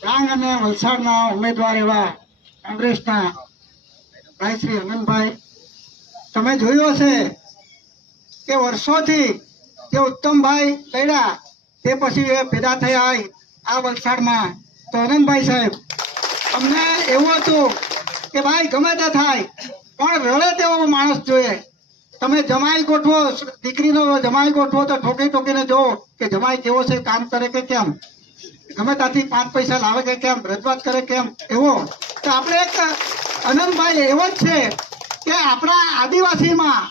ડાંગ અને વલસાડના ઉમેદવાર એવા કોંગ્રેસના ભાઈ શ્રી અનંતભાઈ, તમે જોયું હશે કે વર્ષોથી જે ઉત્તમભાઈ લડ્યા તે પછી એ પેદા થયા આ વલસાડમાં. તો અનંતભાઈ સાહેબ, અમને એવું હતું કે ભાઈ ગમે તે થાય, પણ રડે તેવો માણસ જોઈએ. તમે જમાઈ ગોઠવો દીકરીનો જમાઈ ગોઠવો તો ઠોકી ઠોકીને જો કે જમાઈ કેવો છે, કામ કરે કે કેમ. ગમે ત્યાંથી પાંચ પૈસા લાવે કે કેમ? રજૂઆત કરે કેમ? એવો. તો આપણે એક અનંતભાઈ એવો જ છે કે આપણા આદિવાસીમાં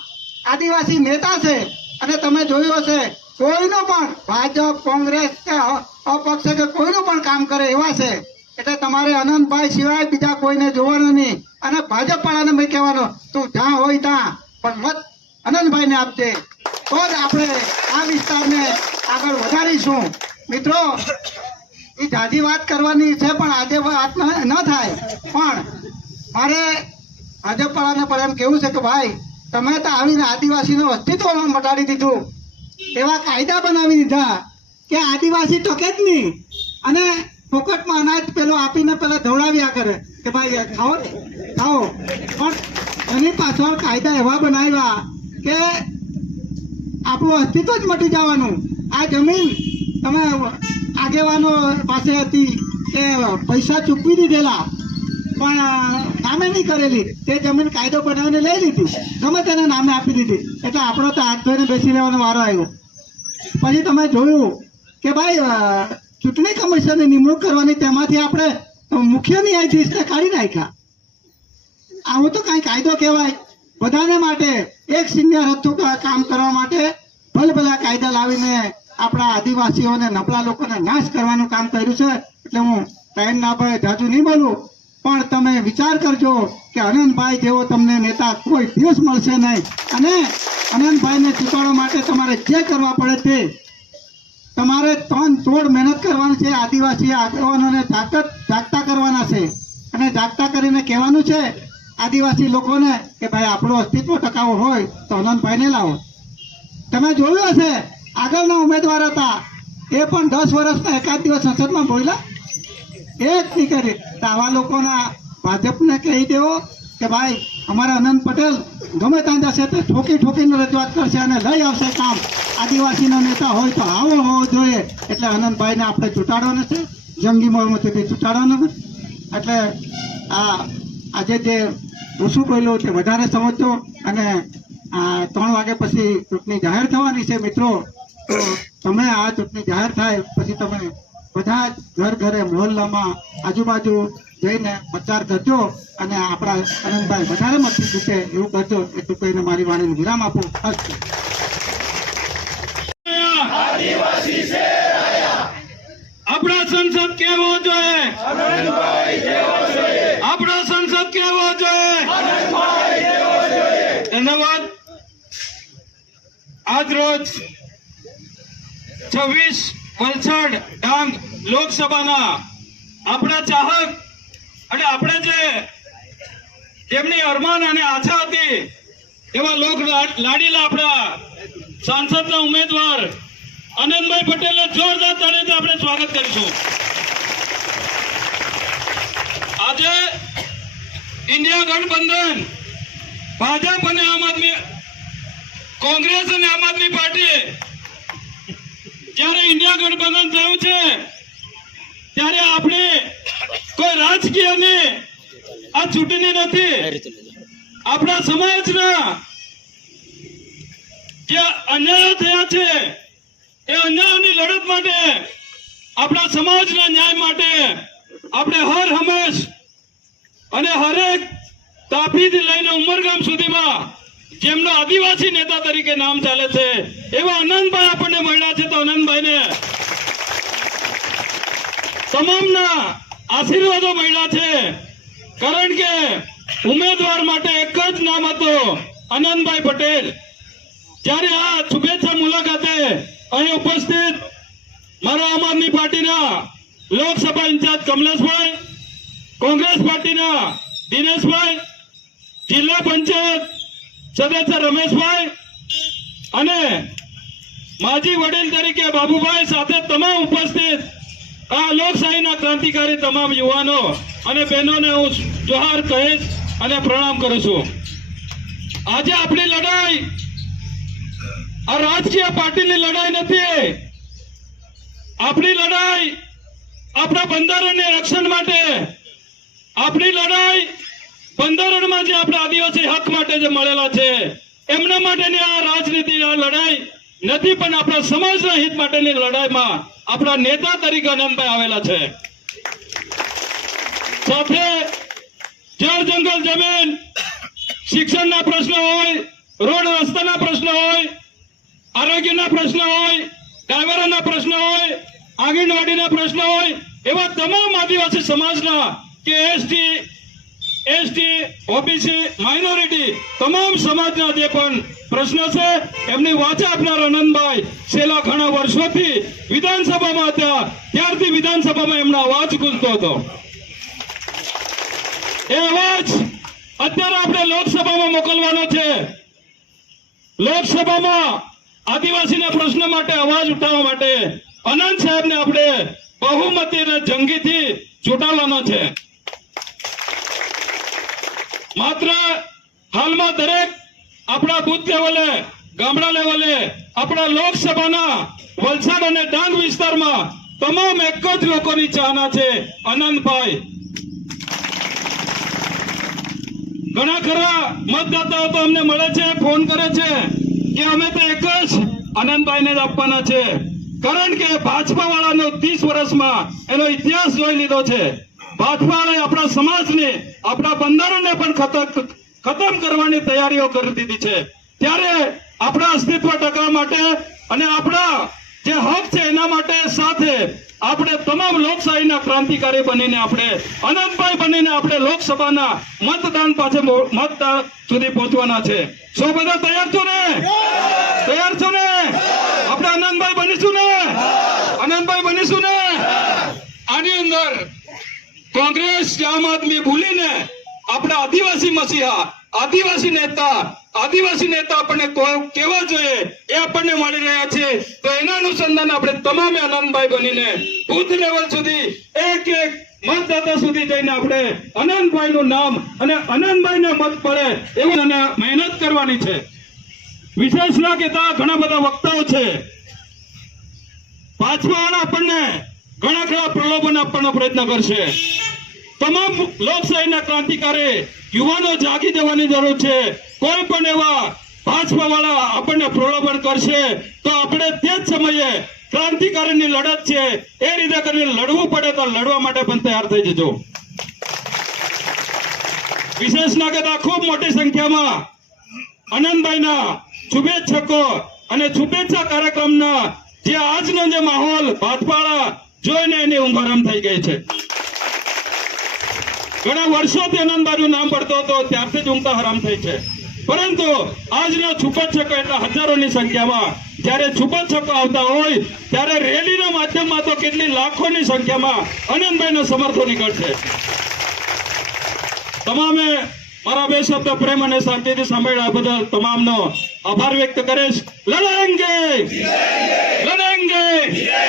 આદિવાસી નેતા છે અને તમે જોયું હશે, કોઈનો પણ ભાજપ, કોંગ્રેસ કે અપક્ષ કે કોઈનું પણ કામ કરે એવા છે. એટલે તમારે અનંતભાઈ સિવાય બીજા કોઈને જોવાનું નહીં. અને ભાજપ વાળાને મેં કહેવાનો, તું જ્યાં હોય ત્યાં, પણ મત અનંતભાઈને આપજે. તો જ આપણે આ વિસ્તારને આગળ વધારીશું. મિત્રો એ જાજી વાત કરવાની છે, પણ આજે વાત ન- થાય. પણ મારે ભાજપ વાળાને પણ એમ કેવું છે કે ભાઈ, તમે તો આવીને આદિવાસીનું અસ્તિત્વ મટાડી દીધું. એવા કાયદા બનાવી દીધા કે આદિવાસી ટકે જ નહીં. અને ફોકટમાં અનાજ પેલો આપીને પેલા ધવડાવ્યા કરે કે ભાઈ ખાઓ ખાઓ. પણ એની પાછળ કાયદા એવા બનાવ્યા કે આપણું અસ્તિત્વ જ મટી જવાનું. આ જમીન તમે આગેવાનો પાસે હતી કે પૈસા ચૂકવી દીધેલા, પણ નામે નહીં કરેલી. તે જમીન કાયદો બનાવીને લઈ લીધી. ગમે તેને નામે આપી દીધી. એટલે આપણો તો હાથ ધોઈને બેસી રહેવાનો વારો આવ્યો. પછી તમે જોયું કે ભાઈ ચૂંટણી કમિશનની નિમણૂક કરવાની તેમાંથી આપણે મુખ્ય ન્યાયાધીશને કાઢી નાખ્યા. આવું તો કાંઈ કાયદો કહેવાય. બધાને માટે એક સિનિયર હતું કામ કરવા માટે ભલે ભલા કાયદા લાવીને આપણા આદિવાસીઓને નબળા લોકોને નાશ કરવાનું કામ કર્યું છે, એટલે હું ટાઈમ ના ભાઈ જાજુ નહીં બોલું. પણ તમે વિચાર કરજો કે અનંતભાઈ જેવો તમને નેતા કોઈ દિવસ મળશે નહીં. અને અનંતભાઈને ચૂંટાડવા માટે તમારે જે કરવા પડે તે. તમારે ત્રણ તોડ મહેનત કરવાની છે, આદિવાસી આગેવાનોને જાગત જાગતા કરવાના છે. અને જાગતા કરીને કહેવાનું છે આદિવાસી લોકોને કે ભાઈ આપણું અસ્તિત્વ ટકાવો હોય તો અનંતભાઈને લાવો. તમે જોયું હશે? આગળના ઉમેદવાર હતા. એ પણ દસ વર્ષના એકાદ દિવસ સંસદમાં બોલ્યા. એ જ નહીં કરી આવા લોકોના ભાજપને કહી દેવો કે ભાઈ, અમારા અનંત પટેલ ગમે ત્યાં જશે તો ઠોકી ઠોકીને રજૂઆત કરશે અને લઈ આવશે કામ. આદિવાસીનો નેતા હોય તો આવો હોવો જોઈએ. એટલે અનંતભાઈને આપણે ચૂંટાડવાનો છે. જંગી મોહમ્મદથી ચૂંટાડવાનો એટલે આ આજે જે ઓછું બોલ્યું તે વધારે સમજો અને ત્રણ વાગે પછી ચૂંટણી જાહેર થવાની છે મિત્રો. તો તમે આ ચૂંટણી જાહેર થાય પછી તમે બધા જ ઘર ઘરે મોહલ્લામાં આજુબાજુ જઈને પ્રચાર કરજો અને આપણા આનંદભાઈ વધારે મતથી જીતે એવું કરજો એટલું કહીને મારી વાણીને વિરામ આપો. અસ્તુ આપણા સંસદ કેવો જોઈએ? આપણા સંસદ કેવો જોઈએ? ધન્યવાદ. આજ રોજ છવ્વીસ વલસાડ ડાંગ લોકસભાના આપણા ચાહક અને આપણે જે જેમની અરમાન અને આશા હતી, એવા લોક લાડ- લાડીલા આપણા સાંસદના ઉમેદવાર આનંદભાઈ પટેલને જોરદાર તાળીથી આપણે સ્વાગત કરીશું. આજે ઇન્ડિયા ગઠબંધન ભાજપ અને આમ આદમી, કોંગ્રેસ અને આમ આદમી પાર્ટી જ્યારે ઇન્ડિયા ગઠબંધન થયું છે ત્યારે આપણે કોઈ રાજકીયની આ ચૂંટણી નથી. આપણા સમાજના જે અન્યાયો થયા છે એ અન્યાયોની લડત માટે આપણા સમાજના ન્યાય માટે આપણે હર હંમેશ અને હરેક તાપીથી લઈને ઉમરગામ સુધીમાં જેમનો આદિવાસી નેતા તરીકે નામ ચાલે છે, એવા અનંતભાઈ આપણને મળ્યા છે તો અનંતભાઈને તમામના આશીર્વાદો મળ્યા છે. કારણ કે ઉમેદવાર માટે એક જ નામ હતું આનંદભાઈ પટેલ. જ્યારે આ શુભેચ્છા મુલાકાતે અહીં ઉપસ્થિત મારા આમ આદમી પાર્ટીના લોકસભા ઇન્ચાર્જ કમલેશભાઈ, કોંગ્રેસ પાર્ટીના દિનેશભાઈ, જિલ્લા પંચાયત સદસ્ય રમેશભાઈ અને માજી વડીલ તરીકે બાબુભાઈ સાથે તમામ ઉપસ્થિત આ લોકશાહીના ક્રાંતિકારી તમામ યુવાનો અને બહેનોને હું જોહાર કહીશ અને પ્રણામ કરું છું. આજે આપણી લડાઈ આ રાજકીય પાર્ટીની લડાઈ નથી. આપણી લડાઈ આપણા બંધારણની રક્ષણ માટે. આપણી લડાઈ બંધારણમાં જે આપણા આદિવાસી હક માટે જે મળેલા છે, એમના માટેની આ રાજનીતિ આ લડાઈ નથી, પણ આપણા સમાજના હિત માટેની લડાઈમાં આપણા નેતા તરીકે આનંદભાઈ આવેલા છે. સાથે જળ જંગલ જમીન, શિક્ષણના પ્રશ્નો હોય, રોડ રસ્તાના પ્રશ્નો હોય, આરોગ્યના પ્રશ્ન હોય ડ્રાઈવરોના પ્રશ્ન હોય, આંગણવાડીના પ્રશ્ન હોય, એવા તમામ આદિવાસી સમાજના કે એસટી એસટી, ઓબીસી, માઇનોરિટી તમામ સમાજના જે પણ પ્રશ્નો છે, એમની વાચા આપનાર આનંદભાઈ છેલ્લા ઘણા વર્ષોથી વિધાનસભામાં હતા. ત્યારથી વિધાનસભામાં એમનો અવાજ ગુંજતો હતો. એ અવાજ અત્યારે આપણે લોકસભામાં મોકલવાનો છે. લોકસભામાં આદિવાસીના પ્રશ્ન માટે અવાજ ઉઠાવવા માટે અનંત સાહેબને આપણે બહુમતીને જંગીથી ચૂંટાવવાનો છે. માત્ર હાલમાં દરેક આપણા બુથ લેવલે, ગામડા લેવલે, આપણા લોકસભાના વલસાડ અને ડાંગ વિસ્તારમાં તમામ એક જ લોકોની ચાહના છે, આનંદભાઈ. ઘણા ખરા મતદાતાઓ તો અમને મળે છે, ફોન કરે છે કે અમે તો એક જ આનંદભાઈને જ આપવાના છે. કારણ કે ભાજપા વાળાનો ત્રીસ વર્ષમાં એનો ઇતિહાસ જોઈ લીધો છે. ભાજપા આપણા સમાજને, આપણા બંધારણને પણ ખતમ કરવાની તૈયારીઓ કરી દીધી છે. ત્યારે આપણા અસ્તિત્વ ટકાવવા માટે અને આપણા જે હક છે એના માટે સાથે આપણે તમામ લોકશાહીના ક્રાંતિકારી બનીને આપણે, અનંતભાઈ બનીને આપણે લોકસભાના મતદાન પાસે મતદાન સુધી પહોંચવાના છે. સૌ બધા તૈયાર છો ને? તૈયાર છો ને? આપણે આનંદભાઈ બનીશું ને? આનંદભાઈ બનીશું ને? આની અંદર કોંગ્રેસ આમ આદમી ભૂલીને આપણા આદિવાસી મસીહા, આદિવાસી નેતા આદિવાસી નેતા આપણને કેવા જોઈએ, એ આપણને મળી રહ્યા છે. તો એના અનુસંધાન આપણે તમામે આનંદભાઈ બનીને બુથ લેવલ સુધી, એક એક મતદાતા સુધી જઈને આપણે અનંતભાઈ નું નામ અને અનંતભાઈ ને મત પડે એવું અને મહેનત કરવાની છે. વિશેષ ના કહેતા ઘણા બધા વક્તાઓ છે. પાછવાવાળા આપણને ઘણા ખરા પ્રલોભન આપવાનો પ્રયત્ન કરશે. તમામ લોકશાહીના ક્રાંતિકારી યુવાનો જાગી દેવાની જરૂર છે. કોઈ પણ એવા ભાજપા વાળા આપણને પ્રલોભન કરશે, તો આપણે તે જ સમયે ક્રાંતિકારીની લડત છે, એ રીતે કરીને લડવું પડે તો લડવા માટે પણ તૈયાર થઈ જજો. વિશેષ ના કહેતા ખૂબ મોટી સંખ્યામાં આનંદભાઈના શુભેચ્છકો અને શુભેચ્છા કાર્યક્રમના જે આજનો જે માહોલ ભાજપાળા જોઈને એની ઊંઘ થઈ ગઈ છે. ઘણા વર્ષોથી આનંદભાઈનું નામ પડતો હતો, ત્યારથી જ ઊંઘતા હરામ થઈ છે. પરંતુ આજના છુપચ્છકો એટલે હજારોની સંખ્યામાં, જ્યારે છુપચ્છકો આવતા હોય, ત્યારે રેલીના માધ્યમમાં તો કેટલી લાખોની સંખ્યામાં આનંદભાઈનો સમર્થો નીકળશે. તમામે મારા બે શબ્દ પ્રેમ અને શાંતિથી સાંભળ્યા બદલ તમામનો આભાર વ્યક્ત કરીશ. લડેંગે! લડેંગે!